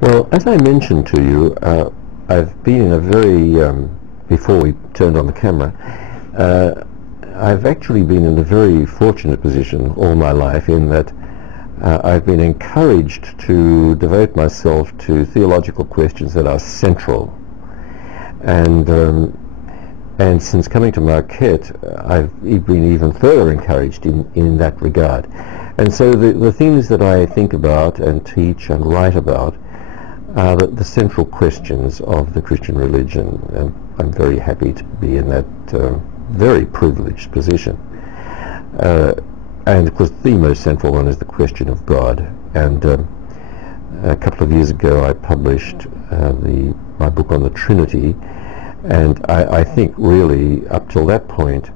Well, as I mentioned to you, I've been in a very, before we turned on the camera, I've actually been in a very fortunate position all my life in that I've been encouraged to devote myself to theological questions that are central. And since coming to Marquette, I've been even further encouraged in that regard. And so the things that I think about and teach and write about are the central questions of the Christian religion. And I'm very happy to be in that very privileged position. And of course the most central one is the question of God. And a couple of years ago I published my book on the Trinity, and I think really up till that point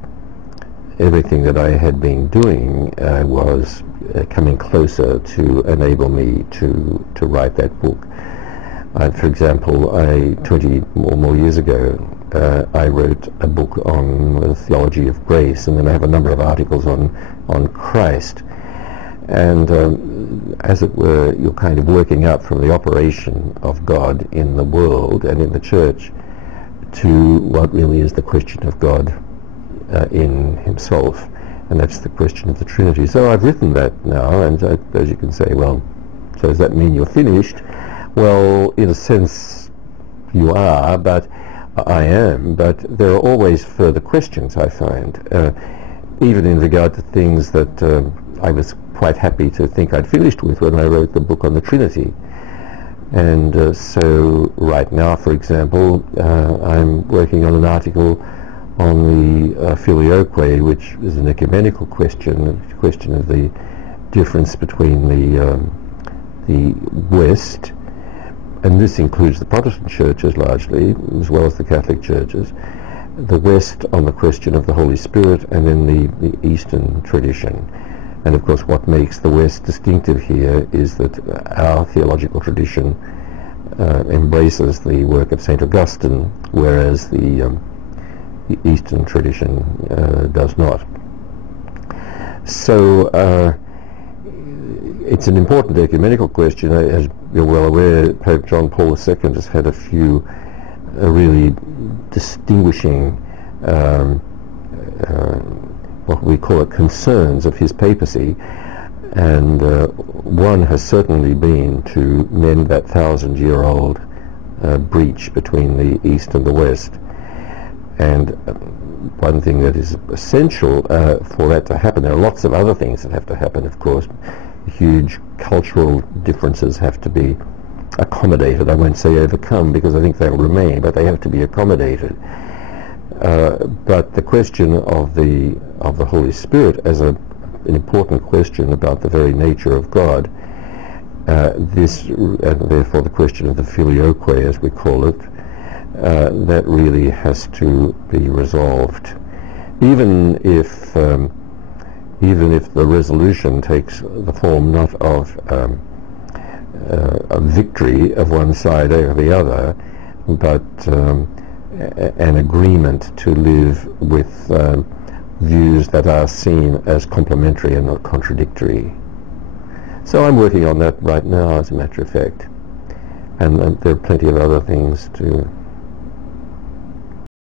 everything that I had been doing was coming closer to enable me to write that book. For example, 20 or more years ago I wrote a book on the theology of grace, and then I have a number of articles on Christ. And as it were, you're kind of working up from the operation of God in the world and in the church to what really is the question of God in himself, and that's the question of the Trinity. So I've written that now, and I suppose you can say, well, so does that mean you're finished? Well, in a sense you are, but I am, but there are always further questions, I find, even in regard to things that I was quite happy to think I'd finished with when I wrote the book on the Trinity. And so right now, for example, I'm working on an article on the filioque, which is an ecumenical question, a question of the difference between the West, and this includes the Protestant churches largely, as well as the Catholic churches, the West on the question of the Holy Spirit, and then the Eastern tradition. And of course what makes the West distinctive here is that our theological tradition embraces the work of St. Augustine, whereas the Eastern tradition does not. So it's an important ecumenical question. As you're well aware, Pope John Paul II has had a few really distinguishing what we call it concerns of his papacy, and one has certainly been to mend that 1,000-year-old breach between the East and the West. And one thing that is essential for that to happen, there are lots of other things that have to happen, of course. Huge cultural differences have to be accommodated. I won't say overcome, because I think they'll remain, but they have to be accommodated. But the question of the Holy Spirit as an important question about the very nature of God, and therefore the question of the filioque, as we call it, that really has to be resolved. Even if the resolution takes the form not of a victory of one side over the other, but an agreement to live with views that are seen as complementary and not contradictory. So I'm working on that right now, as a matter of fact, and there are plenty of other things to